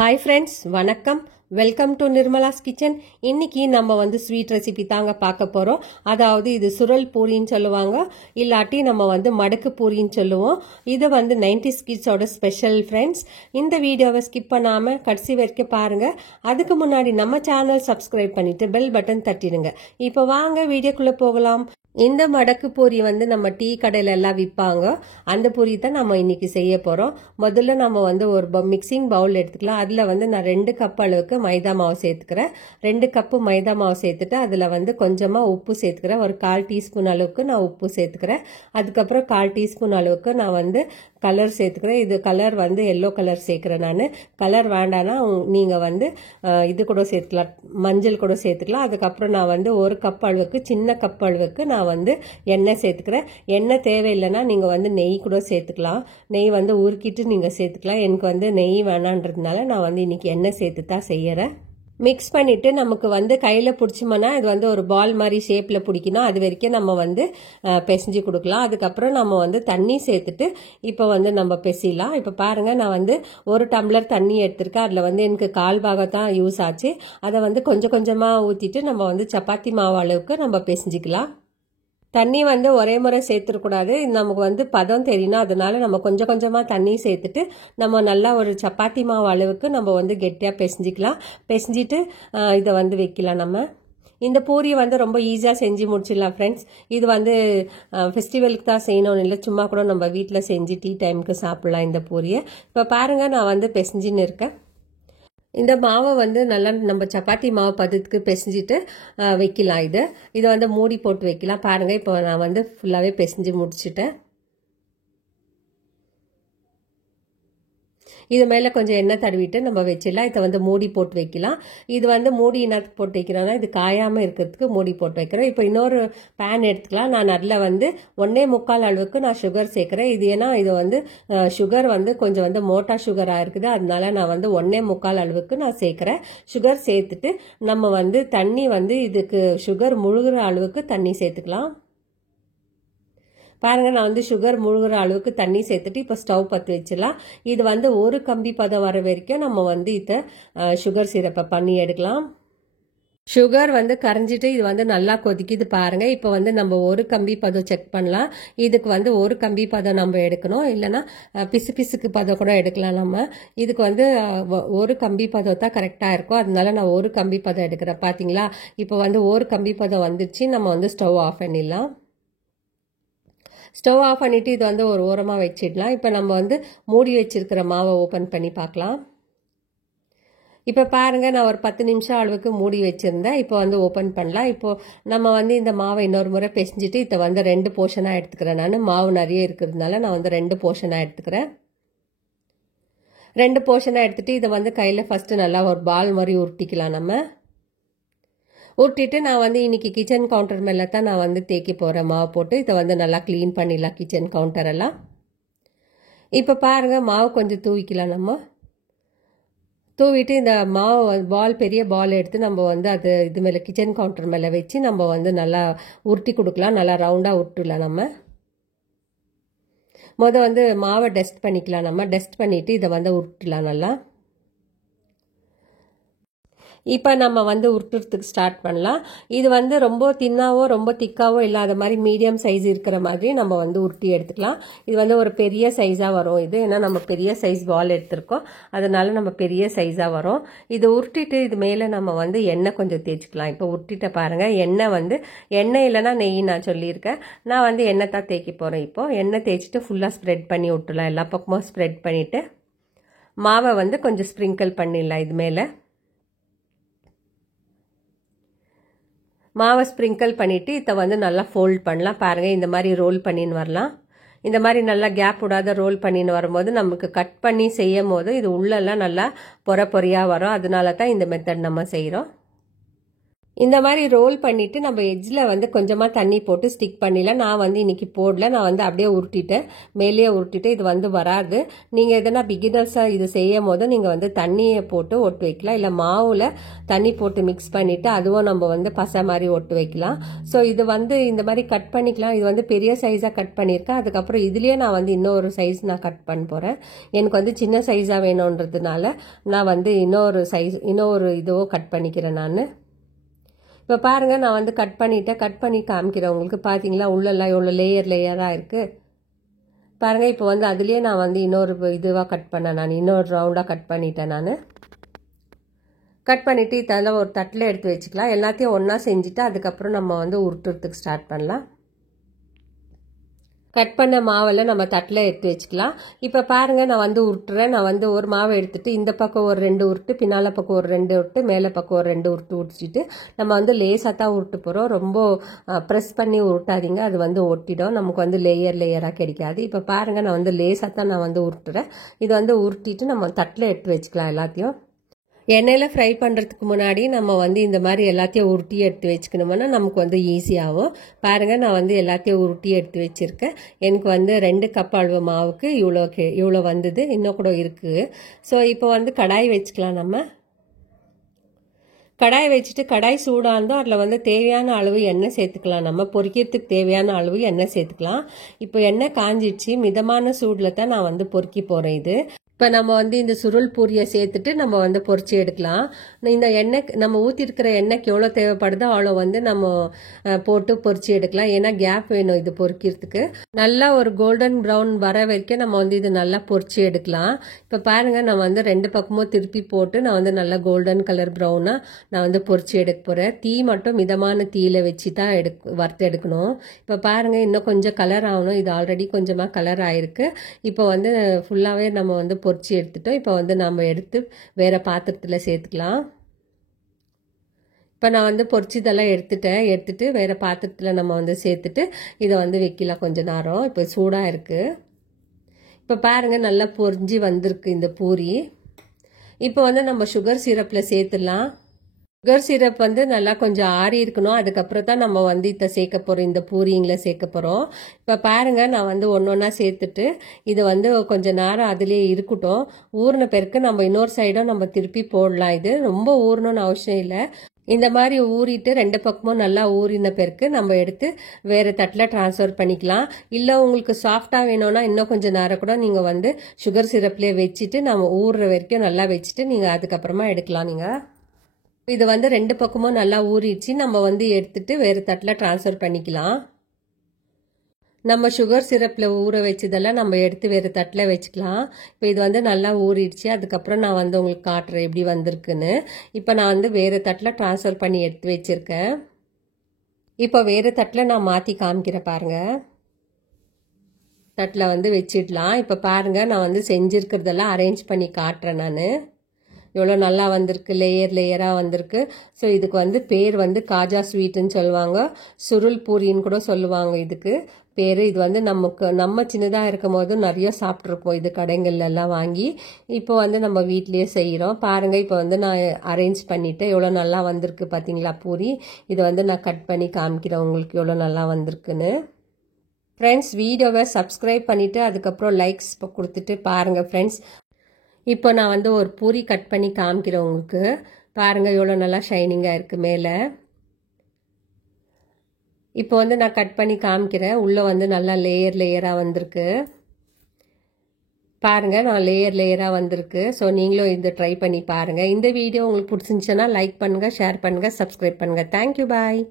Hi friends, வணக்கம். Welcome to Nirmala's kitchen. இன்னைக்கு நம்ம வந்து ஸ்வீட் ரெசிபி தாங்க பார்க்க போறோம். அதாவது இது சுரல் பூரின்னு சொல்லுவாங்க, இல்லாட்டி நம்ம வந்து மடக்கு பூரின்னு சொல்லுவோம். இது வந்து 90s கிட்ஸோட ஸ்பெஷல் ஃப்ரெண்ட்ஸ். இந்த வீடியோவை ஸ்கிப் பண்ணாம கடைசி வரைக்கும் பாருங்க. அதுக்கு முன்னாடி நம்ம சேனல் சப்ஸ்கிரைப் பண்ணிட்டு பெல் பட்டன் தட்டிடுங்க. இப்போ வாங்க வீடியோக்குள்ள போகலாம். இந்த மடக்கு பூரி வந்து நம்ம டீ கடையில எல்லாம் விற்பாங்க. அந்த பூரி தான் நம்ம இன்னைக்கு செய்ய போறோம். முதல்ல நம்ம வந்து ஒரு மிக்சிங் பவுல் எடுத்துக்கலாம். அதுல வந்து நான் 2 கப் அளவுக்கு மைதா மாவு சேர்த்துக்கிறேன். 2 கப்பு மைதா மாவு சேர்த்துட்டு அதுல வந்து கொஞ்சமா உப்பு சேர்த்துக்கிறேன். ஒரு 1/4 டீஸ்பூன் அளவுக்கு நான் உப்பு சேர்த்துக்கிறேன். அதுக்கப்புறம் 1/4 டீஸ்பூன் அளவுக்கு நான் வந்து கலர் சேர்த்துக்கிறேன். இது கலர் வந்து எல்லோ கலர் சேர்க்கிறேன். நான் கலர் வேண்டானா நீங்க வந்து இது கூட சேர்த்துக்கலாம், மஞ்சள் கூட சேர்த்துக்கலாம். அதுக்கப்புறம் நான் வந்து 1 கப் அளவுக்கு, சின்ன கப் அளவுக்கு நான் வந்து எண்ணெய் சேர்த்துக்கிறேன். எண்ணெய் தேவையில்லைன்னா நீங்க வந்து நெய் கூட சேர்த்துக்கலாம். நெய் வந்து உருக்கிட்டு நீங்க சேர்த்துக்கலாம். எனக்கு வந்து நெய் வேணான்றதுனால நான் வந்து இன்னைக்கு எண்ணெய் சேர்த்து தான் செய்யறேன். மிக்ஸ் பண்ணிட்டு நமக்கு வந்து கையில பிடிச்சோம்னா இது வந்து ஒரு பால் மாதிரி ஷேப்ல பிடிக்கணும். அது வரைக்கும் நம்ம வந்து பிசைஞ்சு கொடுக்கலாம். அதுக்கப்புறம் நம்ம வந்து தண்ணி சேர்த்துட்டு இப்போ வந்து நம்ம பிசையலாம். இப்போ பாருங்க, நான் வந்து 1 டம்ளர் தண்ணி எடுத்திருக்கேன். அதில் வந்து எனக்கு 1/4 பாகம் தான் யூஸ் ஆச்சு. அதை வந்து கொஞ்சம் கொஞ்சமா ஊற்றிட்டு நம்ம வந்து சப்பாத்தி மாவு அளவுக்கு நம்ம பிசைஞ்சிக்கலாம். தண்ணி வந்து ஒரே முறை சேர்த்துடக்கூடாது. நமக்கு வந்து பதம் தெரியணும். அதனால நம்ம கொஞ்சம் கொஞ்சமா தண்ணி சேர்த்துட்டு நம்ம நல்லா ஒரு சப்பாத்தி மாவு அளவுக்கு நம்ம வந்து கெட்டியா பிசைஞ்சிக்கலாம். பிசைஞ்சிட்டு இதை வந்து வைக்கலாம். நம்ம இந்த பூரியை வந்து ரொம்ப ஈஸியாக செஞ்சு முடிச்சிடலாம் ஃப்ரெண்ட்ஸ். இது வந்து ஃபெஸ்டிவலுக்கு தான் செய்யணும்னு இல்லை, சும்மா கூட நம்ம வீட்டில் செஞ்சு டீ டைமுக்கு சாப்பிடலாம் இந்த பூரியை. இப்போ பாருங்க, நான் வந்து பிசைஞ்சின்னு இருக்கேன். இந்த மாவை வந்து நல்லா நம்ம சப்பாத்தி மாவு பதத்துக்கு பிசைஞ்சிட்டு வைக்கலாம். இதை வந்து மூடி போட்டு வைக்கலாம். பாருங்க, இப்போ நான் வந்து ஃபுல்லாகவே பிசைஞ்சு முடிச்சுட்டேன். இது மேலே கொஞ்சம் எண்ணெய் தடவிட்டு நம்ம வச்சிடலாம். இதை வந்து மூடி போட்டு வைக்கலாம். இது வந்து மூடி என்னத்துக்கு போட்டு வைக்கிறோம்னா இது காயாமல் இருக்கிறதுக்கு மூடி போட்டு வைக்கிறேன். இப்போ இன்னொரு பேன் எடுத்துக்கலாம். நான் அதில் வந்து 1.25 அளவுக்கு நான் சுகர் சேர்க்குறேன். இது ஏன்னா இது வந்து சுகர் வந்து கொஞ்சம் வந்து மோட்டா சுகராக இருக்குது. அதனால நான் வந்து 1.25 அளவுக்கு நான் சேர்க்குறேன். சுகர் சேர்த்துட்டு நம்ம வந்து தண்ணி வந்து இதுக்கு சுகர் முழுகிற அளவுக்கு தண்ணி சேர்த்துக்கலாம். பாருங்க, நான் வந்து சுகர் முழுகிற அளவுக்கு தண்ணி சேர்த்துட்டு இப்போ ஸ்டவ் பற்ற வச்சிடலாம். இது வந்து 1 கம்பி பதம் வர வரைக்கும் நம்ம வந்து இதை சுகர் சிரப்பை பண்ணி எடுக்கலாம். சுகர் வந்து கரைஞ்சிட்டு இது வந்து நல்லா கொதிக்குது பாருங்க. இப்போ வந்து நம்ம 1 கம்பி பதம் செக் பண்ணலாம். இதுக்கு வந்து 1 கம்பி பதம் நம்ம எடுக்கணும், இல்லைன்னா பிசு பிசுக்கு பதம் கூட எடுக்கலாம். நம்ம இதுக்கு வந்து 1 கம்பி பதம் தான் கரெக்டாக இருக்கும். அதனால நான் 1 கம்பி பதம் எடுக்கிறேன். பார்த்தீங்களா, இப்போ வந்து 1 கம்பி பதம் வந்துருச்சு. நம்ம வந்து ஸ்டவ் ஆஃப் பண்ணிடலாம். ஸ்டவ் ஆஃப் பண்ணிட்டு இது வந்து ஒரு ஓரமாக வச்சிடலாம். இப்போ நம்ம வந்து மூடி வச்சிருக்கிற மாவை ஓப்பன் பண்ணி பார்க்கலாம். இப்போ பாருங்க, நான் ஒரு 10 நிமிஷம் அளவுக்கு மூடி வச்சிருந்தேன். இப்போ வந்து ஓப்பன் பண்ணலாம். இப்போ நம்ம வந்து இந்த மாவை இன்னொரு முறை பிசைஞ்சிட்டு இதை வந்து 2 போர்ஷனாக எடுத்துக்கிறேன். நான் மாவு நிறைய இருக்கிறதுனால நான் வந்து 2 போர்ஷனாக எடுத்துக்கிறேன். 2 போர்ஷனாக எடுத்துட்டு இதை வந்து கையில் ஃபர்ஸ்ட் நல்லா ஒரு பால் மாதிரி உருட்டிக்கலாம். நம்ம ஊட்டிட்டு நான் வந்து இன்னைக்கு கிச்சன் கவுண்டர் மேலே தான் நான் வந்து தேய்க்க போகிறேன். மாவு போட்டு இதை வந்து நல்லா க்ளீன் பண்ணிடலாம் கிச்சன் கவுண்டர் எல்லாம். இப்போ பாருங்க, மாவு கொஞ்சம் தூவிக்கலாம். நம்ம தூவிட்டு இந்த மாவு பால், பெரிய பால் எடுத்து நம்ம வந்து அது இது மேலே கிச்சன் கவுண்டர் மேலே வச்சு நம்ம வந்து நல்லா உருட்டி கொடுக்கலாம். நல்லா ரவுண்டாக உருட்டுலாம். நம்ம வந்து மாவை டஸ்ட் பண்ணிக்கலாம். நம்ம டஸ்ட் பண்ணிட்டு இதை வந்து உருட்டலாம் நல்லா. இப்போ நம்ம வந்து உருட்டுறதுக்கு ஸ்டார்ட் பண்ணலாம். இது வந்து ரொம்ப தின்னாவோ ரொம்ப திக்காவோ இல்லாத மாதிரி மீடியம் சைஸ் இருக்கிற மாதிரி நம்ம வந்து உருட்டி எடுத்துக்கலாம். இது வந்து ஒரு பெரிய சைஸாக வரும். இது ஏன்னா நம்ம பெரிய சைஸ் பால் எடுத்திருக்கோம், அதனால நம்ம பெரிய சைஸாக வரும். இது உருட்டிட்டு இது மேலே நம்ம வந்து எண்ணெய் கொஞ்சம் தேய்ச்சிக்கலாம். இப்போ உருட்டிட்ட பாருங்க, எண்ணெய் வந்து எண்ணெய் இல்லைன்னா நெய் நான் சொல்லியிருக்கேன். நான் வந்து எண்ணெய் தான் தேய்க்க போகிறேன். இப்போ எண்ணெய் தேய்ச்சிட்டு ஃபுல்லாக ஸ்ப்ரெட் பண்ணி விட்டுலாம். எல்லா பக்கமும் ஸ்ப்ரெட் பண்ணிவிட்டு மாவை வந்து கொஞ்சம் ஸ்ப்ரிங்கிள் பண்ணிடலாம். இது மேலே மாவை ஸ்ப்ரிங்கிள் பண்ணிவிட்டு இதை வந்து நல்லா ஃபோல்ட் பண்ணலாம். பாருங்கள், இந்த மாதிரி ரோல் பண்ணின்னு வரலாம். இந்த மாதிரி நல்லா கேப் விடாத ரோல் பண்ணின்னு வரும்போது நமக்கு கட் பண்ணி செய்யும் போது இது உள்ளெல்லாம் நல்லா பொறியாக வரும். அதனால தான் இந்த மெத்தட் நம்ம செய்கிறோம். இந்த மாதிரி ரோல் பண்ணிவிட்டு நம்ம எட்ஜில் வந்து கொஞ்சமாக தண்ணி போட்டு ஸ்டிக் பண்ணிடலாம். நான் வந்து இன்றைக்கி போடல, நான் வந்து அப்படியே உருட்டிட்டேன், மேலேயே உருட்டிட்டு இது வந்து வராது. நீங்கள் எதனா பிகினர்ஸாக இது செய்யும் போது நீங்கள் வந்து தண்ணியை போட்டு ஒட்டு வைக்கலாம், இல்லை மாவில் தண்ணி போட்டு மிக்ஸ் பண்ணிவிட்டு அதுவும் நம்ம வந்து பசை மாதிரி ஒட்டு வைக்கலாம். ஸோ இது வந்து இந்த மாதிரி கட் பண்ணிக்கலாம். இது வந்து பெரிய சைஸாக கட் பண்ணியிருக்கேன். அதுக்கப்புறம் இதுலேயே நான் வந்து இன்னொரு சைஸ் நான் கட் பண்ண போகிறேன். எனக்கு வந்து சின்ன சைஸாக வேணுன்றதுனால நான் வந்து இன்னொரு இதுவோ கட் பண்ணிக்கிறேன் நான். இப்போ பாருங்கள், நான் வந்து கட் பண்ணி காமிக்கிறேன் உங்களுக்கு. பார்த்தீங்களா உள்ளெல்லாம் எவ்வளோ லேயராக இருக்குது பாருங்கள். இப்போ வந்து அதுலேயே நான் வந்து இன்னொரு இதுவாக கட் பண்ணேன், நான் இன்னொரு ரவுண்டாக கட் பண்ணிட்டேன். நான் கட் பண்ணிவிட்டு இதெல்லாம் ஒரு தட்டில் எடுத்து வச்சுக்கலாம். எல்லாத்தையும் ஒன்றா செஞ்சுட்டு அதுக்கப்புறம் நம்ம வந்து உருட்டுறதுக்கு ஸ்டார்ட் பண்ணலாம். கட் பண்ண மாவில் நம்ம தட்டில் எடுத்து வச்சுக்கலாம். இப்போ பாருங்கள், நான் வந்து உருட்டுறேன். நான் வந்து ஒரு மாவை எடுத்துகிட்டு இந்த பக்கம் ஒரு 2 உருட்டு, பின்னால் பக்கம் ஒரு 2 உருட்டு, மேலே பக்கம் ஒரு 2 உருட்டு உருட்டிட்டு நம்ம வந்து லேசாக தான் உருட்டு போகிறோம். ரொம்ப ப்ரெஸ் பண்ணி உருட்டாதீங்க, அது வந்து ஒட்டிடும், நமக்கு வந்து லேயராக கிடைக்காது. இப்போ பாருங்கள், நான் வந்து லேசாக தான் நான் வந்து உருட்டுறேன். இது வந்து உருட்டிட்டு நம்ம தட்டில் எடுத்து வச்சுக்கலாம். எல்லாத்தையும் எண்ணெயில் ஃப்ரை பண்ணுறதுக்கு முன்னாடி நம்ம வந்து இந்த மாதிரி எல்லாத்தையும் உருட்டி எடுத்து வச்சுக்கணுமோனா நமக்கு வந்து ஈஸியாகும். பாருங்கள், நான் வந்து எல்லாத்தையும் உருட்டி எடுத்து வச்சுருக்கேன். எனக்கு வந்து 2 கப் அளவு மாவுக்கு இவ்வளோ வந்தது, இன்னும் கூட இருக்குது. ஸோ இப்போ வந்து கடாய் வச்சுக்கலாம். நம்ம கடாய் வச்சுட்டு கடாய் சூடாக இருந்தோம், அதில் வந்து தேவையான அளவு எண்ணெய் சேர்த்துக்கலாம். நம்ம பொரிக்கிறதுக்கு தேவையான அளவு எண்ணெய் சேர்த்துக்கலாம். இப்போ எண்ணெய் காஞ்சிடுச்சு, மிதமான சூடில் தான் நான் வந்து பொரிக்க போகிறேன். இது இப்போ நம்ம வந்து இந்த சுருள் பூரியை சேர்த்துட்டு நம்ம வந்து பொரிச்சு எடுக்கலாம். இந்த எண்ணெய் நம்ம ஊற்றிருக்கிற எண்ணெய்க்கு எவ்வளோ தேவைப்படுதோ அவ்வளோ வந்து நம்ம போட்டு பொரிச்சு எடுக்கலாம். ஏன்னா கேப் வேணும் இது பொரிக்கிறதுக்கு. நல்லா ஒரு கோல்டன் ப்ரௌன் வர வரைக்கும் நம்ம வந்து இது நல்லா பொரிச்சு எடுக்கலாம். இப்போ பாருங்கள், நான் வந்து 2 பக்கமும் திருப்பி போட்டு நான் வந்து நல்லா கோல்டன் கலர் ப்ரௌனாக நான் வந்து பொரிச்சு எடுக்க போகிறேன். தீ மட்டும் மிதமான தீயில் வச்சு தான் வறுத்து எடுக்கணும். இப்போ பாருங்கள், இன்னும் கொஞ்சம் கலர் ஆகணும். இது ஆல்ரெடி கொஞ்சமாக கலர் ஆகிருக்கு. இப்போ வந்து ஃபுல்லாகவே நம்ம வந்து பொரிச்சு எடுத்துட்டோம். இப்போ வந்து நம்ம எடுத்து வேறு பாத்திரத்தில் சேர்த்துக்கலாம். இப்போ நான் வந்து பொரிச்சதெல்லாம் எடுத்துட்டு வேறு பாத்திரத்தில் நம்ம வந்து சேர்த்துட்டு இதை வந்து வைக்கலாம் கொஞ்ச நேரம். இப்போ சூடாக இருக்குது. இப்போ பாருங்கள், நல்லா பொரிஞ்சு வந்திருக்கு இந்த பூரி. இப்போ வந்து நம்ம சுகர் சிரப்பில் சேர்த்துடலாம். சுகர் சிரப் வந்து நல்லா கொஞ்சம் ஆறி இருக்கணும், அதுக்கப்புறம் தான் நம்ம வந்து இதை சேர்க்க போகிறோம், இந்த பூரிங்களை சேர்க்க போகிறோம். இப்போ பாருங்கள், நான் வந்து ஒன்றா சேர்த்துட்டு இது வந்து கொஞ்சம் நேரம் அதுலேயே இருக்கட்டும். ஊறின பிறகு நம்ம இன்னொரு சைடும் நம்ம திருப்பி போடலாம். இது ரொம்ப ஊறணும்னு அவசியம் இல்லை. இந்த மாதிரி ஊறிட்டு 2 பக்கமும் நல்லா ஊறின பிறகு நம்ம எடுத்து வேறு தட்டில் ட்ரான்ஸ்ஃபர் பண்ணிக்கலாம். இல்லை உங்களுக்கு சாஃப்டாக வேணும்னா இன்னும் கொஞ்சம் நேரம் கூட நீங்கள் வந்து சுகர் சிரப்லேயே வச்சுட்டு நம்ம ஊறுற வரைக்கும் நல்லா வச்சுட்டு நீங்கள் அதுக்கப்புறமா எடுக்கலாம். நீங்கள் இது வந்து 2 பக்கமும் நல்லா ஊறிடுச்சு. நம்ம வந்து எடுத்துட்டு வேறு தட்டில் ட்ரான்ஸ்ஃபர் பண்ணிக்கலாம். நம்ம சுகர் சிரப்பில் ஊற வச்சதெல்லாம் நம்ம எடுத்து வேறு தட்டில் வச்சுக்கலாம். இப்போ இது வந்து நல்லா ஊறிடுச்சு. அதுக்கப்புறம் நான் வந்து உங்களுக்கு காட்டுறேன் எப்படி வந்திருக்குன்னு. இப்போ நான் வந்து வேறு தட்டில் ட்ரான்ஸ்ஃபர் பண்ணி எடுத்து வச்சுருக்கேன். இப்போ வேறு தட்டில் நான் மாற்றி காமிக்கிறேன் பாருங்கள். தட்டில் வந்து வச்சிடலாம். இப்போ பாருங்கள், நான் வந்து செஞ்சுருக்கிறதெல்லாம் அரேஞ்ச் பண்ணி காட்டுறேன். நான் எவ்வளோ நல்லா வந்திருக்கு, லேயராக வந்திருக்கு. ஸோ இதுக்கு வந்து பேர் வந்து காஜா ஸ்வீட்டுன்னு சொல்லுவாங்க, சுருள் பூரின்னு கூட சொல்லுவாங்க இதுக்கு பேர். இது வந்து நம்ம சின்னதாக இருக்கும் போது நிறைய சாப்பிட்ருப்போம் இது கடைகள்லாம் வாங்கி. இப்போ வந்து நம்ம வீட்லேயே செய்கிறோம். பாருங்கள், இப்போ வந்து நான் அரேஞ்ச் பண்ணிவிட்டேன். எவ்வளோ நல்லா வந்திருக்கு பார்த்தீங்களா பூரி. இதை வந்து நான் கட் பண்ணி காமிக்கிறேன் உங்களுக்கு எவ்வளோ நல்லா வந்திருக்குன்னு. ஃப்ரெண்ட்ஸ், வீடியோவை சப்ஸ்கிரைப் பண்ணிவிட்டு அதுக்கப்புறம் லைக்ஸ் கொடுத்துட்டு பாருங்கள் ஃப்ரெண்ட்ஸ். இப்போ நான் வந்து ஒரு பூரி கட் பண்ணி காமிக்கிறேன் உங்களுக்கு. பாருங்கள், எவ்வளோ நல்லா ஷைனிங்காக இருக்குது மேலே. இப்போ வந்து நான் கட் பண்ணி காமிக்கிறேன். உள்ளே வந்து நல்லா லேயராக வந்திருக்கு. பாருங்கள், நான் லேயராக வந்திருக்கு. ஸோ நீங்களும் இதை ட்ரை பண்ணி பாருங்கள். இந்த வீடியோ உங்களுக்கு பிடிச்சிருந்துச்சுன்னா லைக் பண்ணுங்கள், ஷேர் பண்ணுங்கள், சப்ஸ்கிரைப் பண்ணுங்கள். தேங்க்யூ, பாய்.